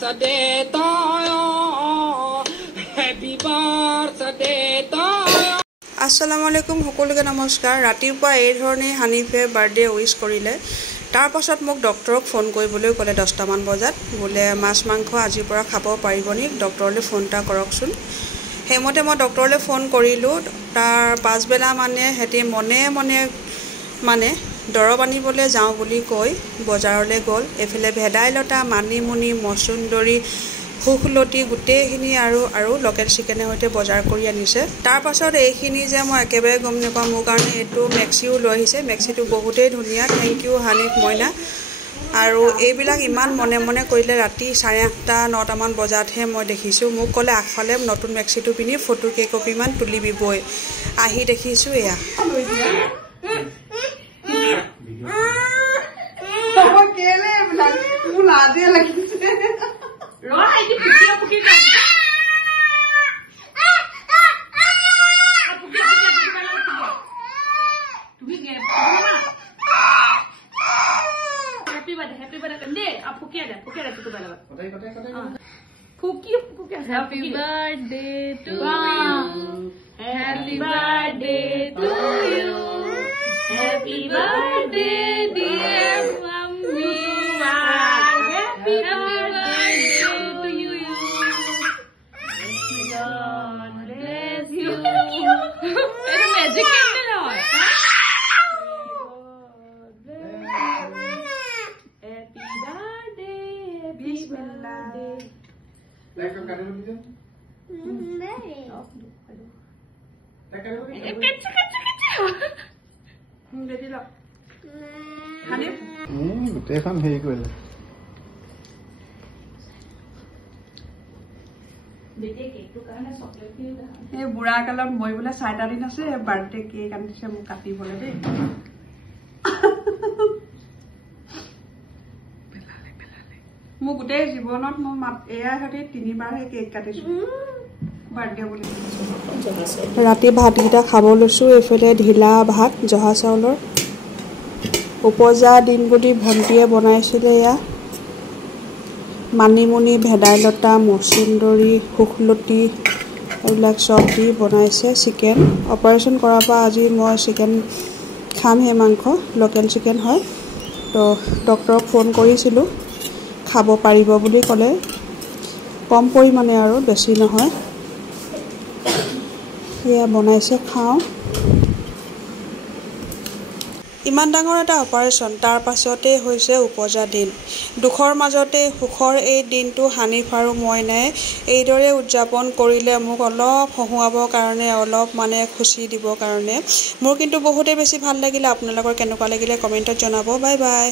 birthday to you. Happy birthday to you. Assalamualaikum সকলোকে নমস্কাৰ ৰাতিপুৱা এই ধৰণে হানিফে বাৰ্থডে উইশ কৰিলে তাৰ পাছত মোক ডক্টৰক ফোন কৰিবলৈ ক'লে 10টা মান বজাত বোলে মাছ মাংস আজিৰ পৰা খাব পাৰিবনি ডক্টৰলৈ ফোনটা কৰকচোন হেমতে মই ডক্টৰলৈ ফোন কৰিলো তাৰ পাছবেলা মানে হেতি মনে মানে দৰব আনিবলৈ যাওঁ বুলি কৈ বজাৰলৈ গ'ল এফালে ভেদাইলতা মানিমুনি মচুন্দৰী খুখলতি গুটেখিনি আৰু লোকেল চিকেনৰ হৈতে বজাৰ কৰি আনিছে তাৰ পাছত এইখিনি যে মই একেবাৰে গম নাপাওঁ মোৰ কাৰণে এটো মেক্সিও লৈ আহিছে মেক্সিটো বহুতেই ধুনীয়া থ্যাংক ইউ হানিফ মইনা আৰু এইবিলাক ইমান মনে কৰিলে ৰাতি 8:30 9টা মান বজাতহে মই দেখিছো মোক ক'লে আগফালে নতুন মেক্সিটো পিনি ফটো কে কপি মান তুলিবি বই আহি দেখিছো এয়া কেলে লাজে লাগিছে Roy, ini pukia. Pukia Happy birthday. Kende, pukia ada tuh bala. Pukia. Happy birthday to you. Happy birthday to you. Happy birthday dear mommy. Happy birthday to you. God bless you. It's magic candle hoy. Happy birthday. Bismillah. Like to kare boli jan? Like kare boli? Kacha. Dedi lo. Hanif? Goteখন হেই কৰিলে এই বুঢ়া কালত মই বোলে 4টা দিন আছে birthday cake আনিছে মোক কাটিবলৈ দেই মোক গোটেই জীৱনত মই এয়া হতে 3বাৰহে কেক কাটিছো বাৰ্থডে বুলি ৰাতি ভাতকিটা খাব লৈছো এফালে ঢিলা ভাত জহা চাউলৰ উপজা দিন বুলি ভন্টিয়ে বনাইছিলে এয়া মানিমুনি ভেদাইলতা মচুন্দৰী খুখলতি এইবিলাক সব দি বনাইছে চিকেন অপাৰেচন কৰাৰ পৰা আজি মই চিকেন খাম হে মাংস লোকেল চিকেন হয় তো ডক্টৰক ফোন কৰিছিলো খাব পাৰিব বুলি ক'লে কম পৰিমাণে আৰু বেছি নহয় এয়া বনাইছে খাও ইমান ডাঙৰ এটা অপাৰেচন তাৰ পাছতে হৈছে উপজা দিন দুখৰ মাজতে সুখৰ এই দিনটো হানিফ আৰু মইনাই এইদৰে উদযাপন কৰিলে মোক অলপ হহুৱাবৰ কাৰণে অলপ মানে খুশি দিবৰ কাৰণে মোৰ কিন্তু বহুতে বেছি ভাল লাগিলে আপোনালোকৰ কেনেকুৱা লাগিলে কমেন্টত জনাব বাই বাই